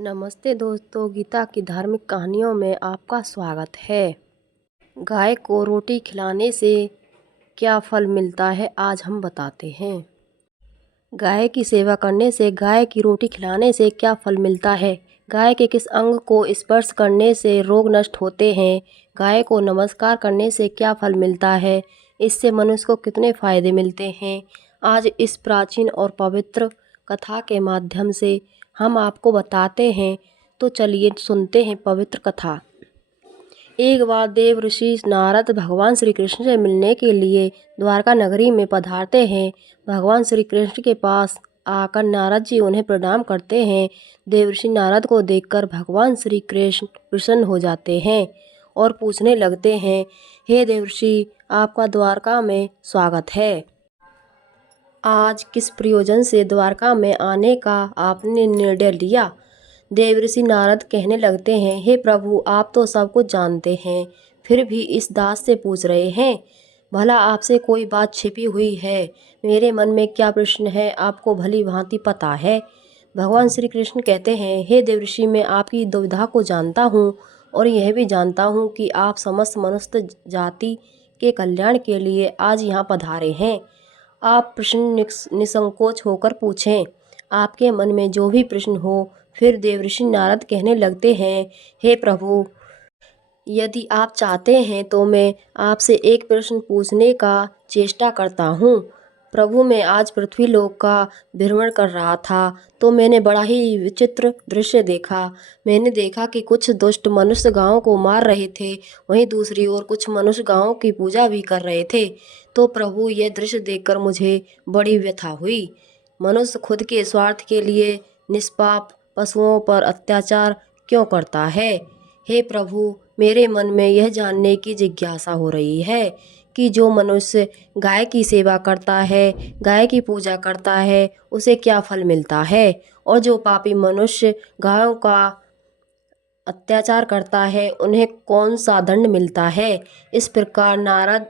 नमस्ते दोस्तों, गीता की धार्मिक कहानियों में आपका स्वागत है। गाय को रोटी खिलाने से क्या फल मिलता है, आज हम बताते हैं। गाय की सेवा करने से, गाय की रोटी खिलाने से क्या फल मिलता है? गाय के किस अंग को स्पर्श करने से रोग नष्ट होते हैं? गाय को नमस्कार करने से क्या फल मिलता है? इससे मनुष्य को कितने फायदे मिलते हैं? आज इस प्राचीन और पवित्र कथा के माध्यम से हम आपको बताते हैं। तो चलिए सुनते हैं पवित्र कथा। एक बार देव ऋषि नारद भगवान श्री कृष्ण से मिलने के लिए द्वारका नगरी में पधारते हैं। भगवान श्री कृष्ण के पास आकर नारद जी उन्हें प्रणाम करते हैं। देव ऋषि नारद को देखकर भगवान श्री कृष्ण प्रसन्न हो जाते हैं और पूछने लगते हैं, हे देव ऋषि, आपका द्वारका में स्वागत है। आज किस प्रयोजन से द्वारका में आने का आपने निर्णय लिया? देव ऋषि नारद कहने लगते हैं, हे प्रभु, आप तो सब कुछ जानते हैं, फिर भी इस दास से पूछ रहे हैं। भला आपसे कोई बात छिपी हुई है? मेरे मन में क्या प्रश्न है, आपको भली भांति पता है। भगवान श्री कृष्ण कहते हैं, हे देव ऋषि, मैं आपकी दुविधा को जानता हूँ और यह भी जानता हूँ कि आप समस्त मनुष्य जाति के कल्याण के लिए आज यहाँ पधारे हैं। आप प्रश्न निसंकोच होकर पूछें, आपके मन में जो भी प्रश्न हो। फिर देवर्षि नारद कहने लगते हैं, हे प्रभु, यदि आप चाहते हैं तो मैं आपसे एक प्रश्न पूछने का चेष्टा करता हूँ। प्रभु, मैं आज पृथ्वी लोक का भ्रमण कर रहा था तो मैंने बड़ा ही विचित्र दृश्य देखा। मैंने देखा कि कुछ दुष्ट मनुष्य गांव को मार रहे थे, वहीं दूसरी ओर कुछ मनुष्य गांव की पूजा भी कर रहे थे। तो प्रभु, यह दृश्य देखकर मुझे बड़ी व्यथा हुई। मनुष्य खुद के स्वार्थ के लिए निष्पाप पशुओं पर अत्याचार क्यों करता है? हे प्रभु, मेरे मन में यह जानने की जिज्ञासा हो रही है कि जो मनुष्य गाय की सेवा करता है, गाय की पूजा करता है, उसे क्या फल मिलता है, और जो पापी मनुष्य गायों का अत्याचार करता है, उन्हें कौन सा दंड मिलता है। इस प्रकार नारद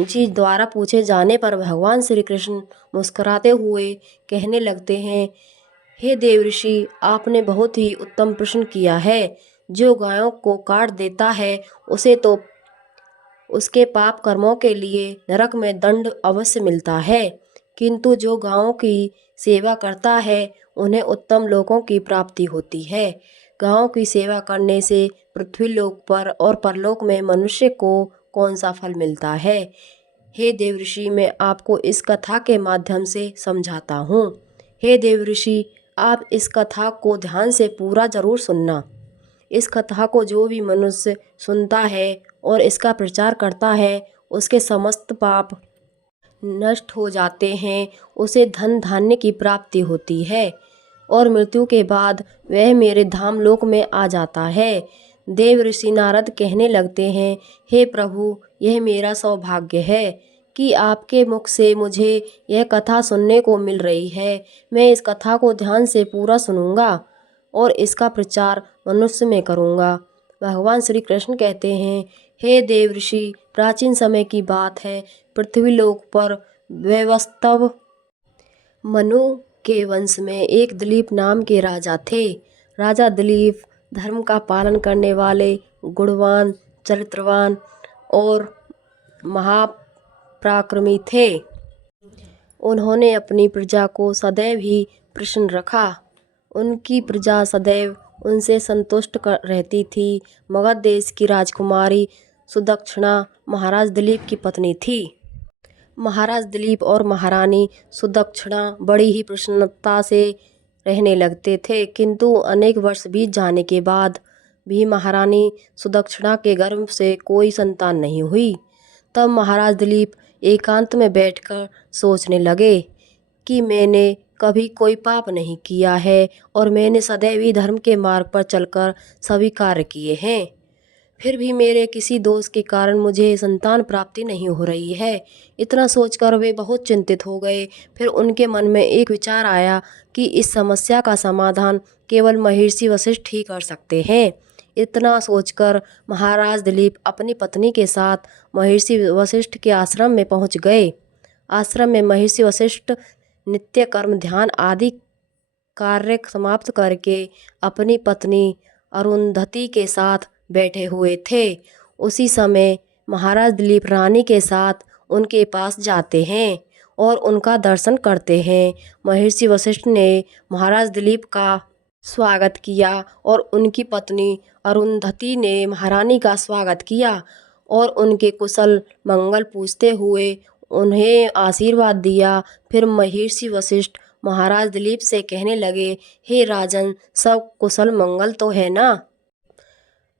जी द्वारा पूछे जाने पर भगवान श्री कृष्ण मुस्कुराते हुए कहने लगते हैं, हे देव ऋषि, आपने बहुत ही उत्तम प्रश्न किया है। जो गायों को काट देता है उसे तो उसके पाप कर्मों के लिए नरक में दंड अवश्य मिलता है, किंतु जो गायों की सेवा करता है उन्हें उत्तम लोकों की प्राप्ति होती है। गायों की सेवा करने से पृथ्वी लोक पर और परलोक में मनुष्य को कौन सा फल मिलता है? हे देव ऋषि, मैं आपको इस कथा के माध्यम से समझाता हूँ। हे देव ऋषि, आप इस कथा को ध्यान से पूरा जरूर सुनना। इस कथा को जो भी मनुष्य सुनता है और इसका प्रचार करता है, उसके समस्त पाप नष्ट हो जाते हैं, उसे धन धान्य की प्राप्ति होती है और मृत्यु के बाद वह मेरे धाम लोक में आ जाता है। देव ऋषि नारद कहने लगते हैं, हे प्रभु, यह मेरा सौभाग्य है कि आपके मुख से मुझे यह कथा सुनने को मिल रही है। मैं इस कथा को ध्यान से पूरा सुनूंगा और इसका प्रचार मनुष्य में करूंगा। भगवान श्री कृष्ण कहते हैं, हे देव ऋषि, प्राचीन समय की बात है, पृथ्वी लोक पर वैवस्वत मनु के वंश में एक दिलीप नाम के राजा थे। राजा दिलीप धर्म का पालन करने वाले, गुणवान, चरित्रवान और महापराक्रमी थे। उन्होंने अपनी प्रजा को सदैव ही प्रसन्न रखा। उनकी प्रजा सदैव उनसे संतुष्ट रहती थी। मगध देश की राजकुमारी सुदक्षिणा महाराज दिलीप की पत्नी थी। महाराज दिलीप और महारानी सुदक्षिणा बड़ी ही प्रसन्नता से रहने लगते थे, किंतु अनेक वर्ष बीत जाने के बाद भी महारानी सुदक्षिणा के गर्भ से कोई संतान नहीं हुई। तब महाराज दिलीप एकांत में बैठकर सोचने लगे कि मैंने कभी कोई पाप नहीं किया है और मैंने सदैव ही धर्म के मार्ग पर चलकर सभी कार्य किए हैं, फिर भी मेरे किसी दोष के कारण मुझे संतान प्राप्ति नहीं हो रही है। इतना सोचकर वे बहुत चिंतित हो गए। फिर उनके मन में एक विचार आया कि इस समस्या का समाधान केवल महर्षि वशिष्ठ ही कर सकते हैं। इतना सोचकर महाराज दिलीप अपनी पत्नी के साथ महर्षि वशिष्ठ के आश्रम में पहुंच गए। आश्रम में महर्षि वशिष्ठ नित्य कर्म, ध्यान आदि कार्य समाप्त करके अपनी पत्नी अरुंधति के साथ बैठे हुए थे। उसी समय महाराज दिलीप रानी के साथ उनके पास जाते हैं और उनका दर्शन करते हैं। महर्षि वशिष्ठ ने महाराज दिलीप का स्वागत किया और उनकी पत्नी अरुंधति ने महारानी का स्वागत किया और उनके कुशल मंगल पूछते हुए उन्हें आशीर्वाद दिया। फिर महर्षि वशिष्ठ महाराज दिलीप से कहने लगे, हे राजन, सब कुशल मंगल तो है ना?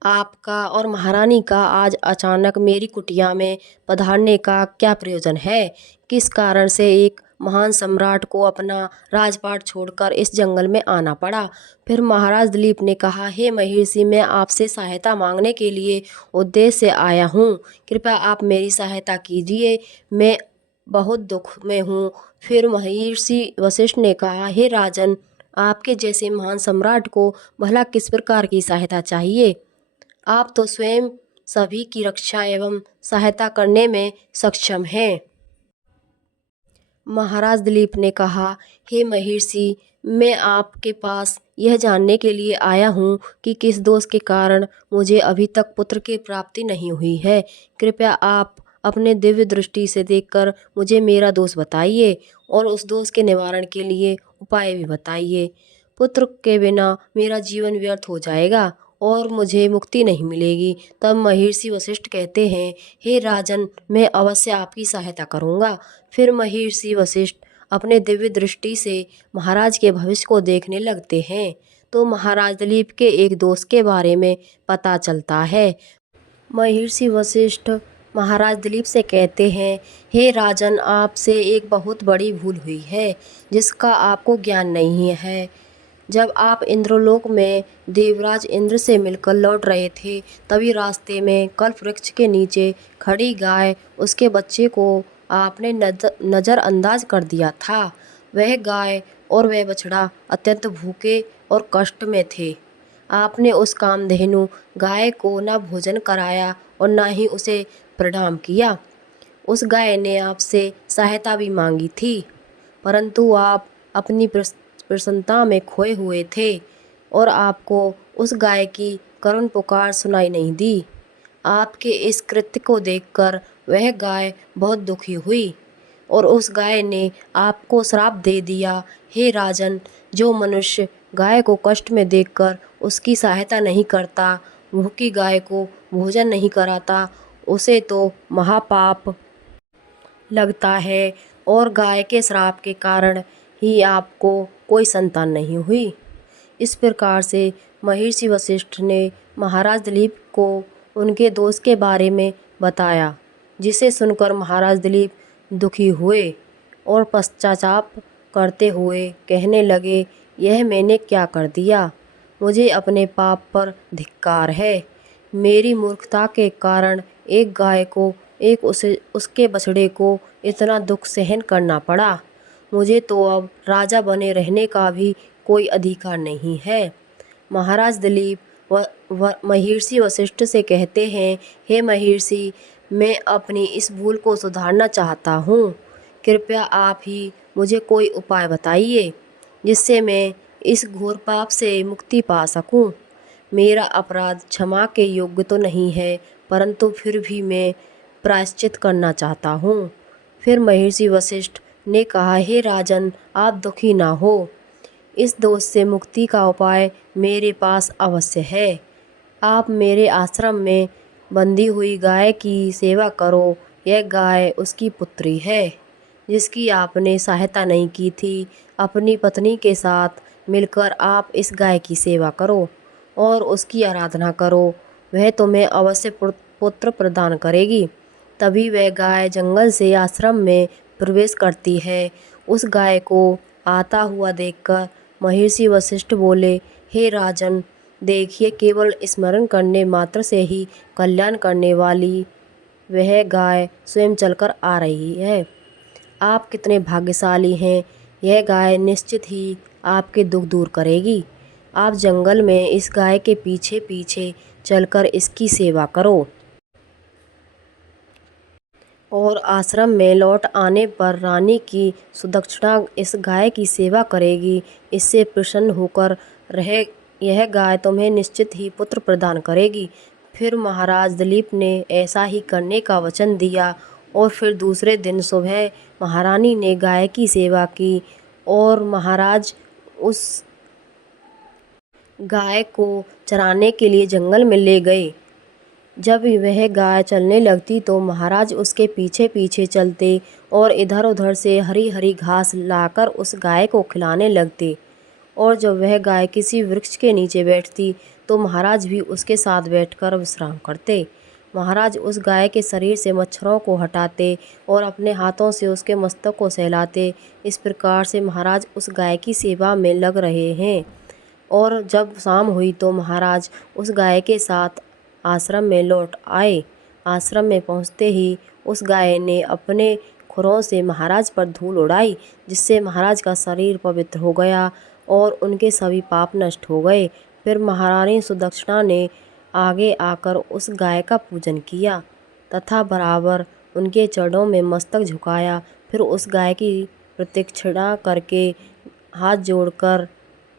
आपका और महारानी का आज अचानक मेरी कुटिया में पधारने का क्या प्रयोजन है? किस कारण से एक महान सम्राट को अपना राजपाट छोड़कर इस जंगल में आना पड़ा? फिर महाराज दिलीप ने कहा, हे महर्षि, मैं आपसे सहायता मांगने के लिए उद्देश्य से आया हूँ। कृपया आप मेरी सहायता कीजिए, मैं बहुत दुख में हूँ। फिर महर्षि वशिष्ठ ने कहा, हे राजन, आपके जैसे महान सम्राट को भला किस प्रकार की सहायता चाहिए? आप तो स्वयं सभी की रक्षा एवं सहायता करने में सक्षम हैं। महाराज दिलीप ने कहा, हे महर्षि, मैं आपके पास यह जानने के लिए आया हूँ कि किस दोष के कारण मुझे अभी तक पुत्र की प्राप्ति नहीं हुई है। कृपया आप अपने दिव्य दृष्टि से देखकर मुझे मेरा दोष बताइए और उस दोष के निवारण के लिए उपाय भी बताइए। पुत्र के बिना मेरा जीवन व्यर्थ हो जाएगा और मुझे मुक्ति नहीं मिलेगी। तब महर्षि वशिष्ठ कहते हैं, हे राजन, मैं अवश्य आपकी सहायता करूँगा। फिर महर्षि वशिष्ठ अपने दिव्य दृष्टि से महाराज के भविष्य को देखने लगते हैं तो महाराज दिलीप के एक दोस्त के बारे में पता चलता है। महर्षि वशिष्ठ महाराज दिलीप से कहते हैं, हे राजन, आपसे एक बहुत बड़ी भूल हुई है जिसका आपको ज्ञान नहीं है। जब आप इंद्रलोक में देवराज इंद्र से मिलकर लौट रहे थे, तभी रास्ते में कल्प वृक्ष के नीचे खड़ी गाय, उसके बच्चे को आपने नज़रअंदाज कर दिया था। वह गाय और वह बछड़ा अत्यंत भूखे और कष्ट में थे। आपने उस कामधेनु गाय को न भोजन कराया और न ही उसे प्रणाम किया। उस गाय ने आपसे सहायता भी मांगी थी, परंतु आप अपनी प्रसन्नता में खोए हुए थे और आपको उस गाय की करुण पुकार सुनाई नहीं दी। आपके इस कृत्य को देखकर वह गाय बहुत दुखी हुई और उस गाय ने आपको श्राप दे दिया। हे राजन, जो मनुष्य गाय को कष्ट में देखकर उसकी सहायता नहीं करता, भूखी गाय को भोजन नहीं कराता, उसे तो महापाप लगता है और गाय के श्राप के कारण ही आपको कोई संतान नहीं हुई। इस प्रकार से महर्षि वशिष्ठ ने महाराज दिलीप को उनके दोस्त के बारे में बताया, जिसे सुनकर महाराज दिलीप दुखी हुए और पश्चाताप करते हुए कहने लगे, यह मैंने क्या कर दिया? मुझे अपने पाप पर धिक्कार है। मेरी मूर्खता के कारण एक गाय को, उसके बछड़े को इतना दुख सहन करना पड़ा। मुझे तो अब राजा बने रहने का भी कोई अधिकार नहीं है। महाराज दिलीप महर्षि वशिष्ठ से कहते हैं, हे महर्षि, मैं अपनी इस भूल को सुधारना चाहता हूँ। कृपया आप ही मुझे कोई उपाय बताइए जिससे मैं इस घोर पाप से मुक्ति पा सकूँ। मेरा अपराध क्षमा के योग्य तो नहीं है, परंतु फिर भी मैं प्रायश्चित करना चाहता हूँ। फिर महर्षि वशिष्ठ ने कहा, हे राजन, आप दुखी ना हो। इस दोष से मुक्ति का उपाय मेरे पास अवश्य है। आप मेरे आश्रम में बंधी हुई गाय की सेवा करो। यह गाय उसकी पुत्री है जिसकी आपने सहायता नहीं की थी। अपनी पत्नी के साथ मिलकर आप इस गाय की सेवा करो और उसकी आराधना करो। वह तुम्हें अवश्य पुत्र प्रदान करेगी। तभी वह गाय जंगल से आश्रम में प्रवेश करती है। उस गाय को आता हुआ देखकर महर्षि वशिष्ठ बोले, हे राजन, देखिए, केवल स्मरण करने मात्र से ही कल्याण करने वाली वह गाय स्वयं चलकर आ रही है। आप कितने भाग्यशाली हैं। यह गाय निश्चित ही आपके दुख दूर करेगी। आप जंगल में इस गाय के पीछे पीछे चलकर इसकी सेवा करो और आश्रम में लौट आने पर रानी की सुदक्षिणा इस गाय की सेवा करेगी। इससे प्रसन्न होकर रहे यह गाय तुम्हें निश्चित ही पुत्र प्रदान करेगी। फिर महाराज दिलीप ने ऐसा ही करने का वचन दिया और फिर दूसरे दिन सुबह महारानी ने गाय की सेवा की और महाराज उस गाय को चराने के लिए जंगल में ले गए। जब वह गाय चलने लगती तो महाराज उसके पीछे पीछे चलते और इधर उधर से हरी हरी घास लाकर उस गाय को खिलाने लगते। और जब वह गाय किसी वृक्ष के नीचे बैठती तो महाराज भी उसके साथ बैठकर विश्राम करते। महाराज उस गाय के शरीर से मच्छरों को हटाते और अपने हाथों से उसके मस्तक को सहलाते। इस प्रकार से महाराज उस गाय की सेवा में लग रहे हैं। और जब शाम हुई तो महाराज उस गाय के साथ आश्रम में लौट आए। आश्रम में पहुंचते ही उस गाय ने अपने खुरों से महाराज पर धूल उड़ाई, जिससे महाराज का शरीर पवित्र हो गया और उनके सभी पाप नष्ट हो गए। फिर महारानी सुदक्षिणा ने आगे आकर उस गाय का पूजन किया तथा बराबर उनके चरणों में मस्तक झुकाया। फिर उस गाय की प्रदक्षिणा करके हाथ जोड़कर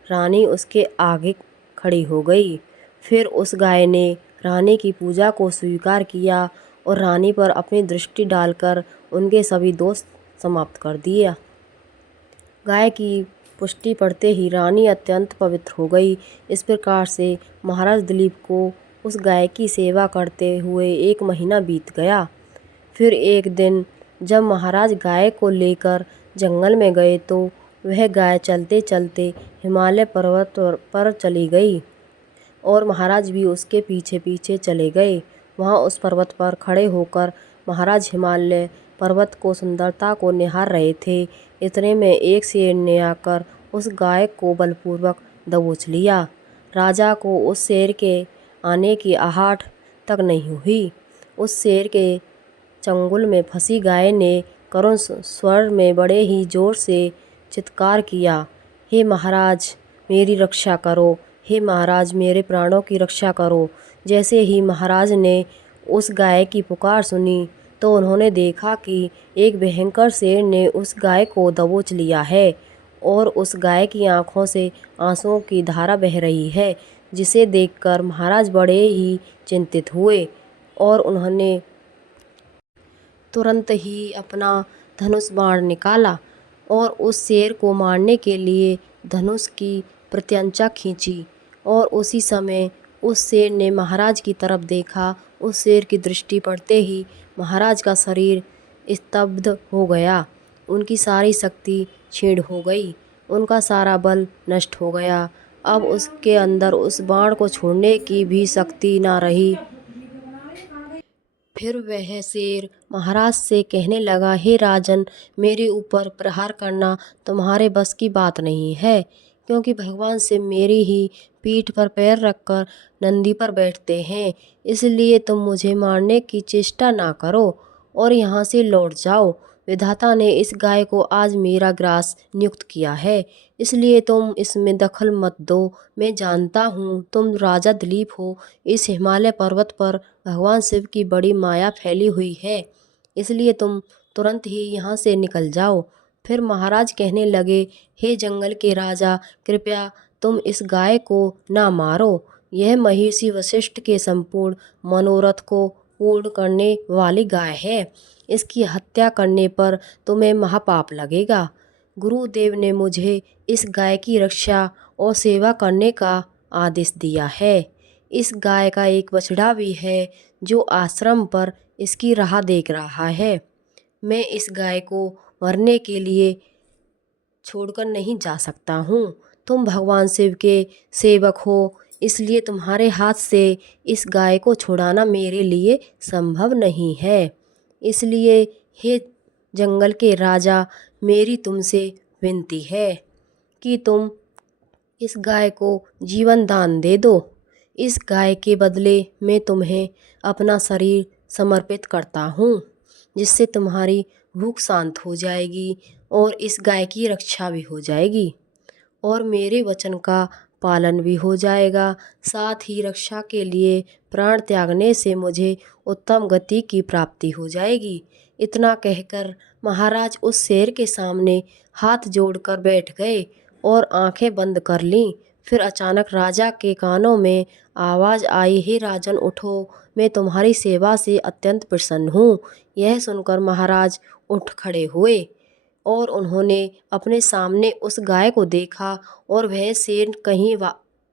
रानी उसके आगे खड़ी हो गई। फिर उस गाय ने रानी की पूजा को स्वीकार किया और रानी पर अपनी दृष्टि डालकर उनके सभी दोष समाप्त कर दिया। गाय की पुष्टि पड़ते ही रानी अत्यंत पवित्र हो गई। इस प्रकार से महाराज दिलीप को उस गाय की सेवा करते हुए 1 महीना बीत गया। फिर एक दिन जब महाराज गाय को लेकर जंगल में गए तो वह गाय चलते चलते हिमालय पर्वत पर चली गई और महाराज भी उसके पीछे पीछे चले गए। वहाँ उस पर्वत पर खड़े होकर महाराज हिमालय पर्वत को सुंदरता को निहार रहे थे। इतने में एक शेर ने आकर उस गाय को बलपूर्वक दबोच लिया। राजा को उस शेर के आने की आहट तक नहीं हुई। उस शेर के चंगुल में फंसी गाय ने करुण स्वर में बड़े ही जोर से चित्कार किया, हे महाराज मेरी रक्षा करो, हे महाराज मेरे प्राणों की रक्षा करो। जैसे ही महाराज ने उस गाय की पुकार सुनी तो उन्होंने देखा कि एक भयंकर शेर ने उस गाय को दबोच लिया है और उस गाय की आंखों से आंसुओं की धारा बह रही है, जिसे देखकर महाराज बड़े ही चिंतित हुए और उन्होंने तुरंत ही अपना धनुष बाण निकाला और उस शेर को मारने के लिए धनुष की प्रत्यंचा खींची। और उसी समय उस शेर ने महाराज की तरफ देखा। उस शेर की दृष्टि पड़ते ही महाराज का शरीर स्तब्ध हो गया। उनकी सारी शक्ति क्षीण हो गई, उनका सारा बल नष्ट हो गया। अब उसके अंदर उस बाण को छोड़ने की भी शक्ति ना रही। फिर वह शेर महाराज से कहने लगा, हे राजन, मेरे ऊपर प्रहार करना तुम्हारे बस की बात नहीं है, क्योंकि भगवान शिव मेरी ही पीठ पर पैर रखकर नंदी पर बैठते हैं। इसलिए तुम मुझे मारने की चेष्टा ना करो और यहाँ से लौट जाओ। विधाता ने इस गाय को आज मेरा ग्रास नियुक्त किया है, इसलिए तुम इसमें दखल मत दो। मैं जानता हूँ तुम राजा दिलीप हो। इस हिमालय पर्वत पर भगवान शिव की बड़ी माया फैली हुई है, इसलिए तुम तुरंत ही यहाँ से निकल जाओ। फिर महाराज कहने लगे, हे जंगल के राजा, कृपया तुम इस गाय को ना मारो। यह महर्षि वशिष्ठ के संपूर्ण मनोरथ को पूर्ण करने वाली गाय है। इसकी हत्या करने पर तुम्हें महापाप लगेगा। गुरुदेव ने मुझे इस गाय की रक्षा और सेवा करने का आदेश दिया है। इस गाय का एक बछड़ा भी है जो आश्रम पर इसकी राह देख रहा है। मैं इस गाय को मरने के लिए छोड़कर नहीं जा सकता हूँ। तुम भगवान शिव के सेवक हो, इसलिए तुम्हारे हाथ से इस गाय को छुड़ाना मेरे लिए संभव नहीं है। इसलिए हे जंगल के राजा, मेरी तुमसे विनती है कि तुम इस गाय को जीवन दान दे दो। इस गाय के बदले मैं तुम्हें अपना शरीर समर्पित करता हूँ, जिससे तुम्हारी भूख शांत हो जाएगी और इस गाय की रक्षा भी हो जाएगी और मेरे वचन का पालन भी हो जाएगा। साथ ही रक्षा के लिए प्राण त्यागने से मुझे उत्तम गति की प्राप्ति हो जाएगी। इतना कहकर महाराज उस शेर के सामने हाथ जोड़कर बैठ गए और आंखें बंद कर लीं। फिर अचानक राजा के कानों में आवाज़ आई, हे राजन उठो, मैं तुम्हारी सेवा से अत्यंत प्रसन्न हूँ। यह सुनकर महाराज उठ खड़े हुए और उन्होंने अपने सामने उस गाय को देखा और वह शेर कहीं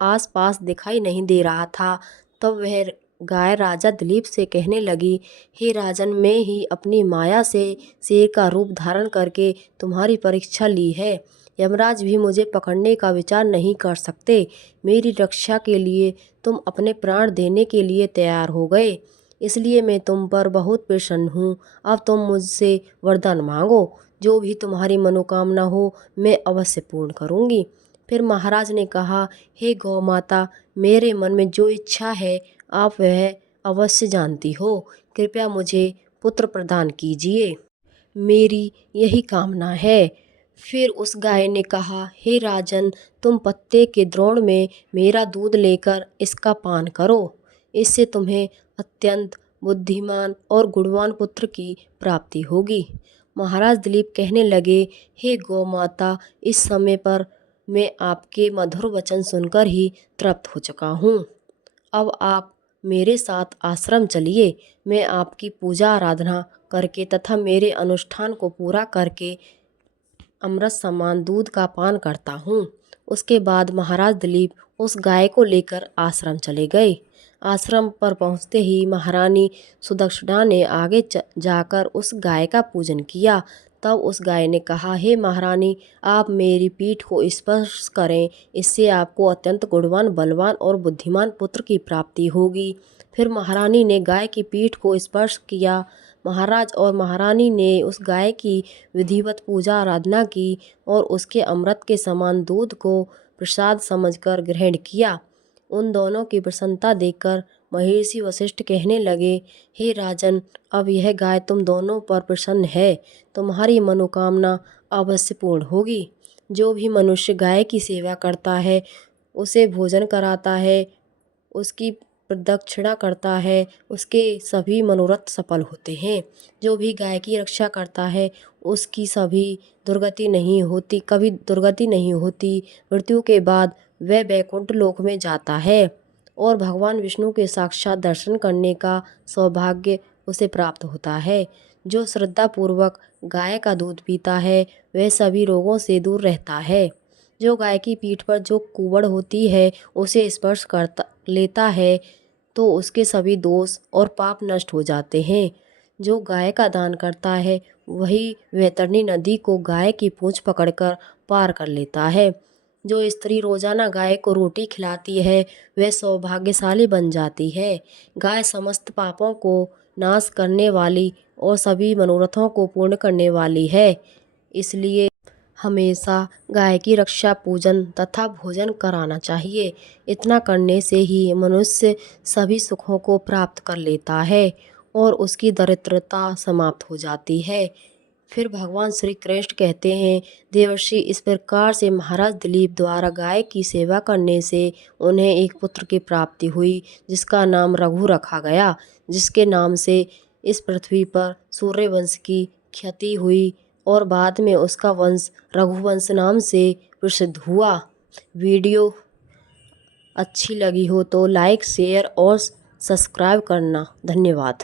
आस-पास दिखाई नहीं दे रहा था। तब वह गाय राजा दिलीप से कहने लगी, हे राजन, मैं ही अपनी माया से शेर का रूप धारण करके तुम्हारी परीक्षा ली है। यमराज भी मुझे पकड़ने का विचार नहीं कर सकते। मेरी रक्षा के लिए तुम अपने प्राण देने के लिए तैयार हो गए, इसलिए मैं तुम पर बहुत प्रसन्न हूँ। अब तुम मुझसे वरदान मांगो, जो भी तुम्हारी मनोकामना हो मैं अवश्य पूर्ण करूँगी। फिर महाराज ने कहा, हे गौ माता, मेरे मन में जो इच्छा है आप वह अवश्य जानती हो। कृपया मुझे पुत्र प्रदान कीजिए, मेरी यही कामना है। फिर उस गाय ने कहा, हे राजन, तुम पत्ते के द्रोण में मेरा दूध लेकर इसका पान करो। इससे तुम्हें अत्यंत बुद्धिमान और गुणवान पुत्र की प्राप्ति होगी। महाराज दिलीप कहने लगे, हे गौ माता, इस समय पर मैं आपके मधुर वचन सुनकर ही तृप्त हो चुका हूँ। अब आप मेरे साथ आश्रम चलिए। मैं आपकी पूजा आराधना करके तथा मेरे अनुष्ठान को पूरा करके अमृत समान दूध का पान करता हूँ। उसके बाद महाराज दिलीप उस गाय को लेकर आश्रम चले गए। आश्रम पर पहुँचते ही महारानी सुदक्षिणा ने आगे जाकर उस गाय का पूजन किया। तब उस गाय ने कहा, हे महारानी, आप मेरी पीठ को स्पर्श करें, इससे आपको अत्यंत गुणवान, बलवान और बुद्धिमान पुत्र की प्राप्ति होगी। फिर महारानी ने गाय की पीठ को स्पर्श किया। महाराज और महारानी ने उस गाय की विधिवत पूजा आराधना की और उसके अमृत के समान दूध को प्रसाद समझकर ग्रहण किया। उन दोनों की प्रसन्नता देखकर महर्षि वशिष्ठ कहने लगे, हे राजन, अब यह गाय तुम दोनों पर प्रसन्न है। तुम्हारी मनोकामना अवश्य पूर्ण होगी। जो भी मनुष्य गाय की सेवा करता है, उसे भोजन कराता है, उसकी प्रदक्षिणा करता है, उसके सभी मनोरथ सफल होते हैं। जो भी गाय की रक्षा करता है उसकी कभी दुर्गति नहीं होती। मृत्यु के बाद वह वैकुंठ लोक में जाता है और भगवान विष्णु के साक्षात दर्शन करने का सौभाग्य उसे प्राप्त होता है। जो श्रद्धापूर्वक गाय का दूध पीता है वह सभी रोगों से दूर रहता है। जो गाय की पीठ पर जो कुबड़ होती है उसे स्पर्श करता लेता है तो उसके सभी दोष और पाप नष्ट हो जाते हैं। जो गाय का दान करता है वही वैतरणी नदी को गाय की पूंछ पकड़कर पार कर लेता है। जो स्त्री रोजाना गाय को रोटी खिलाती है वह सौभाग्यशाली बन जाती है। गाय समस्त पापों को नाश करने वाली और सभी मनोरथों को पूर्ण करने वाली है, इसलिए हमेशा गाय की रक्षा, पूजन तथा भोजन कराना चाहिए। इतना करने से ही मनुष्य सभी सुखों को प्राप्त कर लेता है और उसकी दरिद्रता समाप्त हो जाती है। फिर भगवान श्री कृष्ण कहते हैं, देवर्षि, इस प्रकार से महाराज दिलीप द्वारा गाय की सेवा करने से उन्हें एक पुत्र की प्राप्ति हुई जिसका नाम रघु रखा गया, जिसके नाम से इस पृथ्वी पर सूर्यवंश की ख्याति हुई और बाद में उसका वंश रघुवंश नाम से प्रसिद्ध हुआ। वीडियो अच्छी लगी हो तो लाइक, शेयर और सब्सक्राइब करना। धन्यवाद।